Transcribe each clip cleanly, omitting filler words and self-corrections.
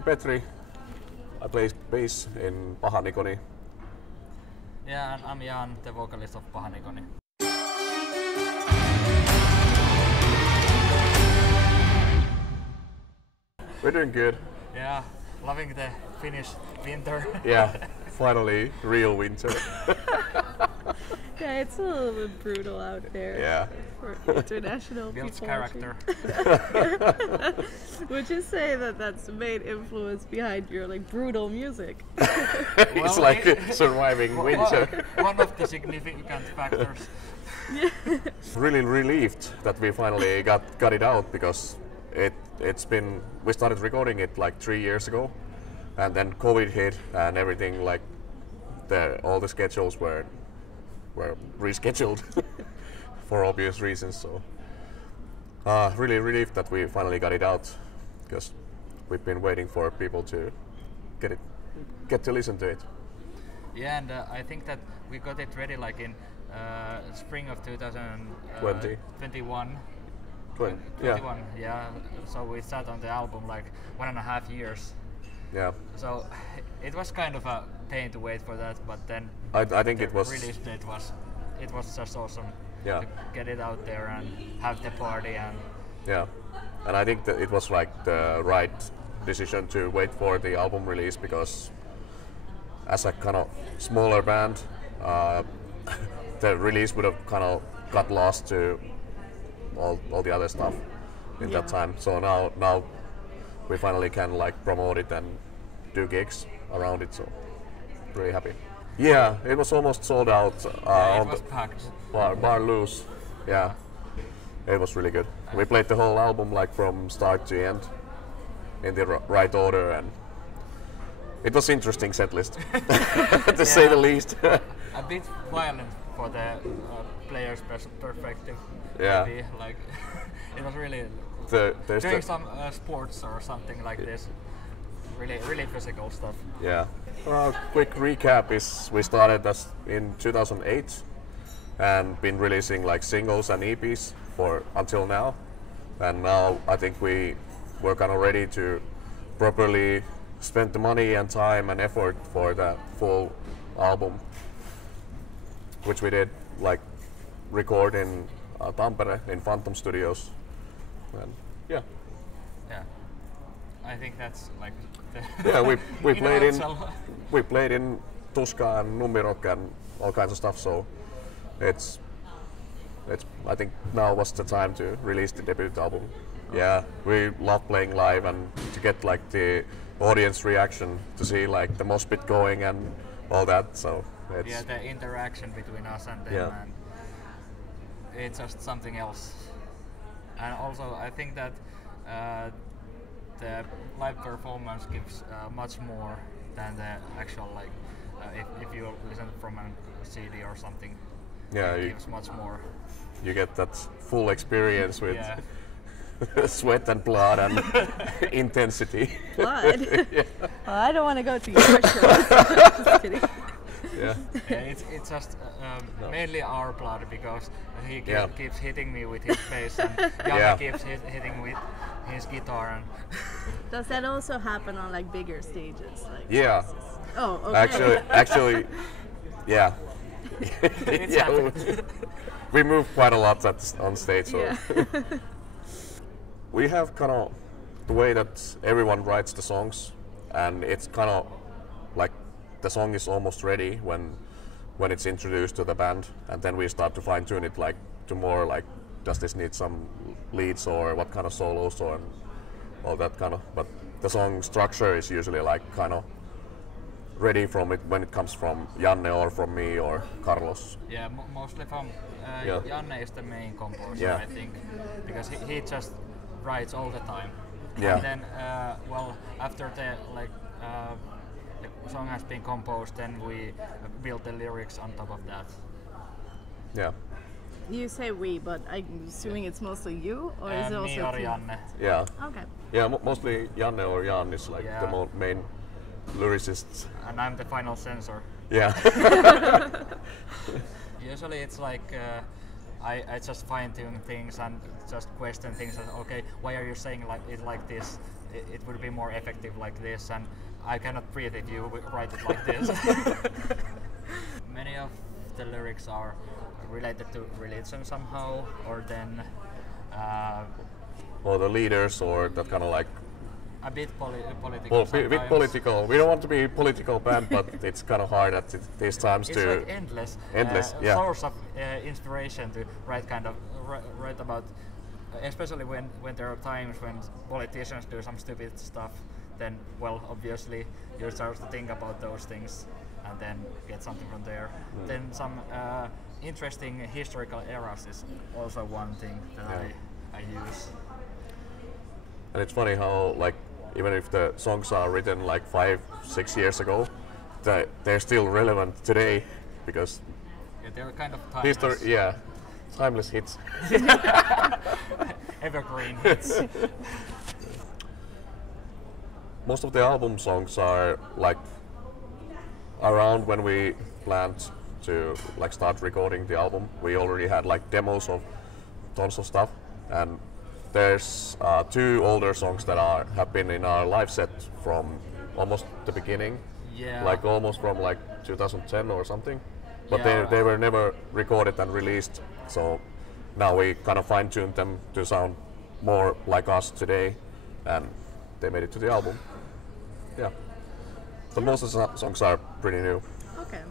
I'm Petri. I play bass in PAHAN IKONI. Yeah, and I'm Jan, the vocalist of PAHAN IKONI. We're doing good. Yeah, loving the Finnish winter. Yeah, finally real winter. Yeah, it's a little bit brutal out there. Yeah. For international Builds people. character. Would you say that that's the main influence behind your brutal music? It's like surviving winter. One of the significant factors. Really relieved that we finally got it out, because we started recording it like 3 years ago, and then COVID hit and everything, like all the schedules were rescheduled for obvious reasons. So really relieved that we finally got it out, because we've been waiting for people to get to listen to it. Yeah, and I think that we got it ready like in spring of 2021. 21, yeah. So we sat on the album like 1.5 years. Yeah. So it was kind of a pain to wait for that, but then I think it was release date was just awesome. Yeah. To get it out there and have the party and yeah, and I think that it was like the right decision to wait for the album release, because as a kind of smaller band, the release would have kind of got lost to all the other stuff in that time. So now we finally can like promote it and do gigs around it. So really happy. Yeah, it was almost sold out. it was packed. Bar Loose. Yeah, it was really good. We played the whole album like from start to end in the right order, and it was interesting set list to say the least. A bit violent for the player's perspective. Yeah. Maybe, like it was really There's doing some sports or something like this. Really physical stuff. Yeah. Quick recap is we started in 2008 and been releasing like singles and EPs until now. And now I think we were kind of ready to properly spend the money and time and effort for the full album, which we did like record in Tampere in Phantom Studios. And yeah. Yeah. I think that's like yeah, we in played in Tuska and Numirok and all kinds of stuff, so it's I think now was the time to release the debut album. Yeah, we love playing live and to get like the audience reaction, to see like the mosh pit going and all that. So it's the interaction between us and them, and it's just something else. And also I think that the live performance gives much more than the actual like if you listen from a CD or something. Yeah, it gives much more. You get that full experience with sweat and blood and intensity. Blood? Yeah. Well, I don't want to go to your show. Just kidding. Yeah. It's just mainly our blood, because he keeps hitting me with his bass and Jan keeps hitting with his guitar. And Does that also happen on like bigger stages? Like yeah. Oh, okay. Actually, yeah. Yeah, we move quite a lot on stage. So. Yeah. We have kind of the way that everyone writes the songs, and it's kind of like the song is almost ready when it's introduced to the band, and then we start to fine tune it like to more like, does this need some leads or what kind of solos or all that kind of. But the song structure is usually like kind of ready from it when it comes from Janne or from me or Carlos. Yeah, mostly from Janne is the main composer, Yeah. I think, because he just writes all the time. Yeah. And then, after the song has been composed, then we build the lyrics on top of that. Yeah. You say we, but I'm assuming it's mostly you, or is it also me or team? Janne. Yeah. Okay. Yeah, mostly Janne or Jan is like the main lyricists. And I'm the final censor. Yeah. Usually it's like I just fine tune things and just question things. And, okay, why are you saying it like this? it would be more effective like this, and I cannot breathe if you write it like this. Many of the lyrics are related to religion somehow, or then or the leaders, or that kind of like a bit political. Bit political. We don't want to be a political band, but it's kind of hard at these times it's to like endless yeah. source of inspiration to write write about, especially when there are times when politicians do some stupid stuff. Then, well, obviously you start to think about those things and then get something from there. Then some interesting historical eras is also one thing that I use. And it's funny how, like, even if the songs are written like 5-6 years ago, they're still relevant today because they're kind of timeless. Timeless hits. Evergreen hits. Most of the album songs are like around when we planned to like start recording the album. We already had like demos of tons of stuff, and there's 2 older songs that have been in our live set from almost the beginning, like almost from like 2010 or something, but they were never recorded and released, so now we kind of fine-tuned them to sound more like us today, and they made it to the album. Yeah, so most of the songs are pretty new. Okay.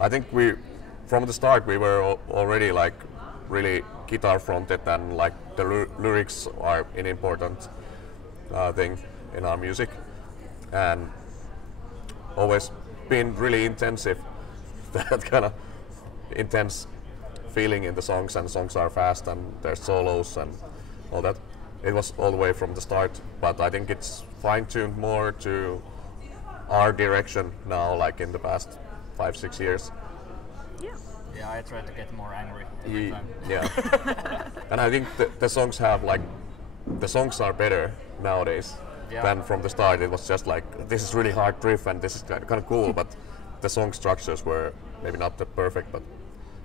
I think from the start we were already like really guitar fronted, and like the lyrics are an important thing in our music, and always been really intensive. That kind of intense feeling in the songs, and songs are fast and there's solos and all that. It was all the way from the start, but I think it's fine-tuned more to our direction now, like in the past 5-6 years. Yeah, I try to get more angry every time. Yeah, and I think the songs have like, the songs are better nowadays than from the start. It was just like, this is really hard riff and this is kind of cool, but the song structures were maybe not the perfect. But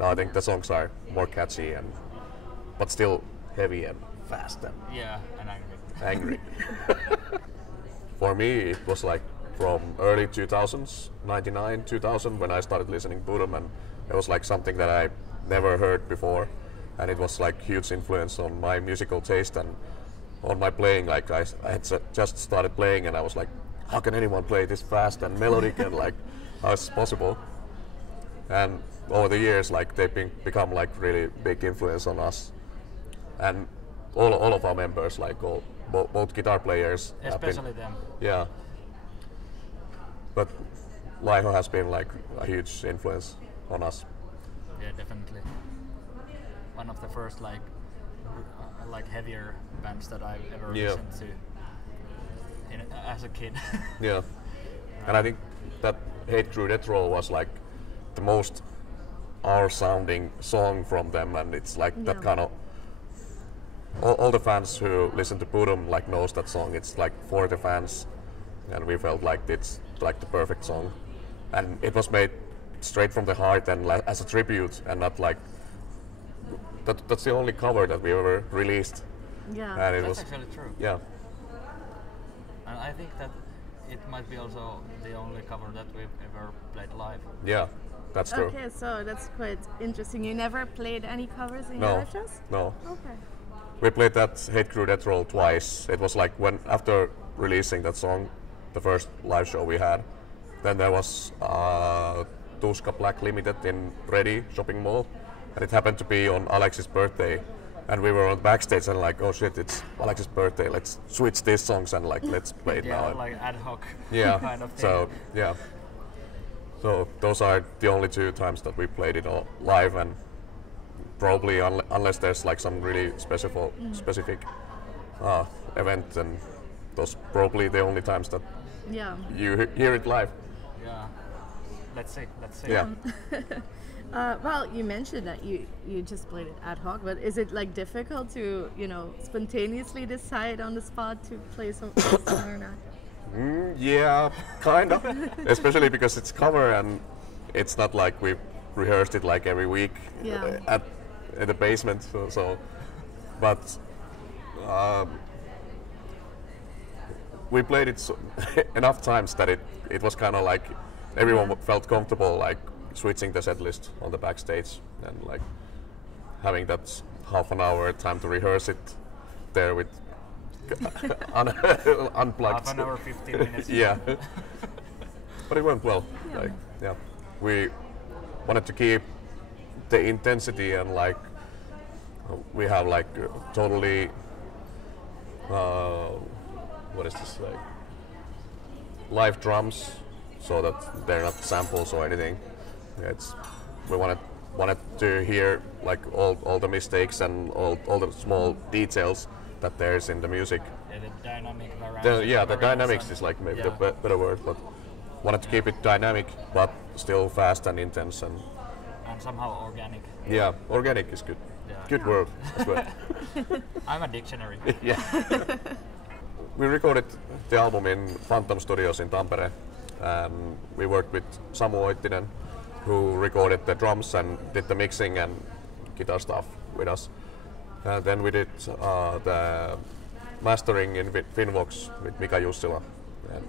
now I think the songs are more catchy but still heavy and fast and angry. For me, it was like from early 2000s, 99, 2000, when I started listening to Buddham, and it was like something that I never heard before, and it was like huge influence on my musical taste and on my playing. Like I had just started playing, and I was like, how can anyone play this fast and melodic, and like, how is this possible? And over the years, like they've become like really big influence on us, and all of our members, like both guitar players, especially them. Yeah. But Laiho has been like a huge influence on us. Yeah, definitely. One of the first like heavier bands that I've ever listened to as a kid. Yeah, and I think that Hate Crew Death Roll was like the most our sounding song from them, and it's like that kind of, all the fans who listen to Buddham like knows that song. It's like for the fans, and we felt like it's like the perfect song, and it was made straight from the heart and as a tribute, and not like that's the only cover that we ever released. Yeah, and that's actually true. Yeah, and I think that it might be also the only cover that we've ever played live. Yeah, that's true. Okay, so that's quite interesting. You never played any covers in your live shows? No. Okay. We played that Hate Crew Death Roll twice. It was like when after releasing that song, the first live show we had, then there was Tuska Black Limited in Ready shopping mall, and it happened to be on Alex's birthday, and we were on backstage and like, oh shit, it's Alex's birthday, let's switch these songs and like let's play it now. Yeah, like ad hoc kind of thing. So yeah, so those are the only 2 times that we played it all live, and probably unless there's like some really specific event, and those probably the only times that you hear it live. Yeah, let's see. Yeah. Well, you mentioned that you just played it ad hoc, but is it like difficult to spontaneously decide on the spot to play some song or not? Yeah, kind of. Especially because it's cover, and it's not like we've rehearsed it like every week at the basement. So but we played it enough times that it was kind of like everyone felt comfortable like switching the set list on the backstage and like having that half an hour time to rehearse it there with unplugged. Half an hour, 15 minutes. Yeah. But it went well. Yeah. Like, yeah. We wanted to keep the intensity and like we have like totally what is this like live drums so that they're not samples or anything. Yeah, we wanted to hear like all the mistakes and all the small details that there's in the music. Yeah, the dynamic The dynamics is like maybe the better word, but wanted to keep it dynamic but still fast and intense and somehow organic. yeah, organic is good. Yeah. Good word as well. I'm a dictionary. Yeah. We recorded the album in Phantom Studios in Tampere, and we worked with Samu Oittinen, who recorded the drums and did the mixing and guitar stuff with us. And then we did the mastering in Finvox with Mika Jussila. And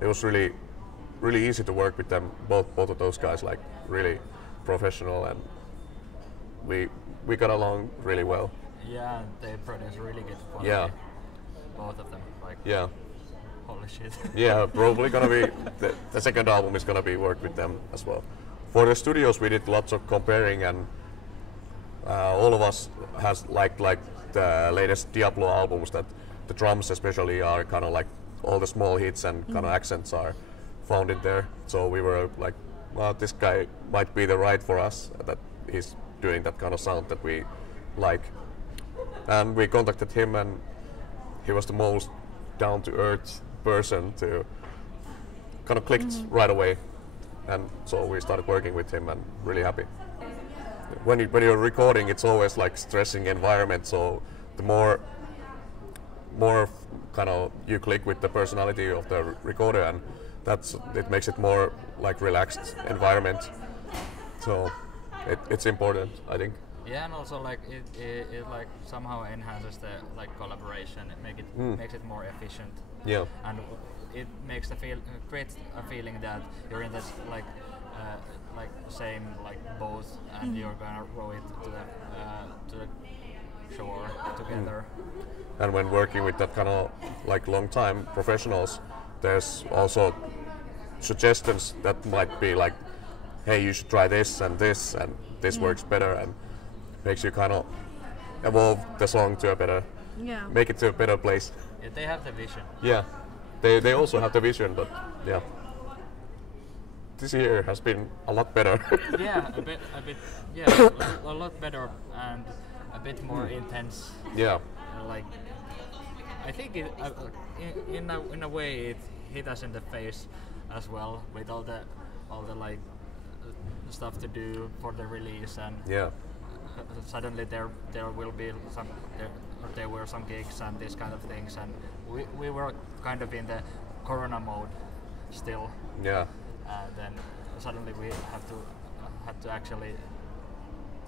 it was really easy to work with them, both of those guys, like really professional, and we got along really well. Yeah, they produce really good quality. Yeah. Both of them. Like, Yeah. holy shit. Yeah, probably gonna be the second album is gonna be work with them as well. For the studios, we did lots of comparing, and all of us has liked like the latest Diablo albums. That the drums especially are kind of like all the small hits and kind of accents are found in there. So we were like, well, this guy might be the right for us. That he's doing that kind of sound that we like, and we contacted him, and he was the most down-to-earth person to kind of clicked right away, and so we started working with him and really happy. When you're recording, it's always like stressing environment, so the more kind of you click with the personality of the recorder, and it makes it more like relaxed environment. So it's important, I think. Yeah, and also like it like somehow enhances the like collaboration. It makes it more efficient. Yeah. And it makes creates a feeling that you're in this like same like boat, and you're gonna row it to the shore together. And when working with that kind of like long time professionals, there's also suggestions that might be like, hey, you should try this and this, and this works better, and makes you kind of evolve the song to a better, make it to a better place. Yeah, they have the vision. Yeah, they also have the vision, but yeah, this year has been a lot better. Yeah, a bit, yeah, a lot better and a bit more intense. Yeah. Like, I think it, in a way it hit us in the face as well with all the like stuff to do for the release, and Yeah. suddenly there will be there were some gigs and these kind of things, and we were kind of in the corona mode still. Yeah. Then suddenly we had to actually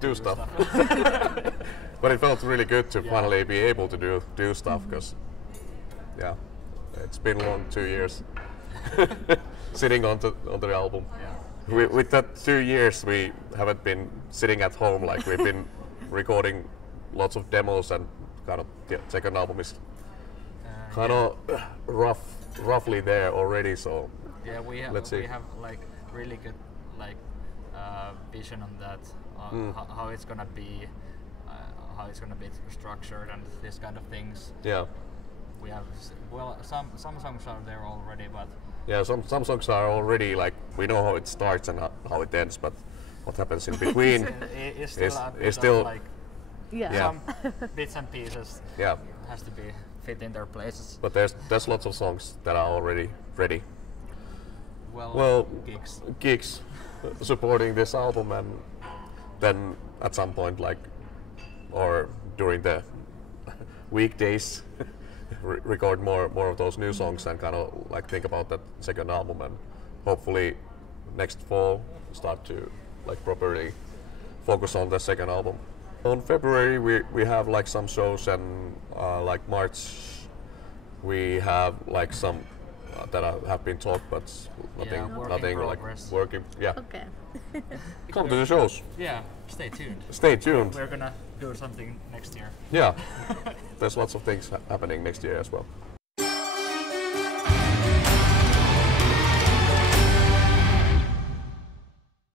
Do stuff. But it felt really good to finally be able to do stuff, because yeah, it's been long 2 years sitting on the album. Yeah. With that 2 years, we haven't been sitting at home. Like, we've been recording lots of demos, and kind of the second album is kind of roughly there already. So yeah, we have like really good like vision on that, how it's gonna be structured and this kind of things. Yeah. We have some songs are there already, but yeah, some songs are already like, we know how it starts and how it ends, but what happens in between it's still like some bits and pieces. Yeah. Has to be fit in their places. But there's lots of songs that are already ready. Well, gigs supporting this album, and then at some point, like, or during the weekdays, record more of those new songs and kind of like think about that second album, and hopefully next fall start to like properly focus on the second album. On February we have like some shows, and like March We have like some that have been talked, but nothing, Yeah, work in nothing like progress. working. Yeah, Okay. come to the shows. Yeah, stay tuned. Stay tuned. We're gonna do something next year. Yeah, there's lots of things happening next year as well.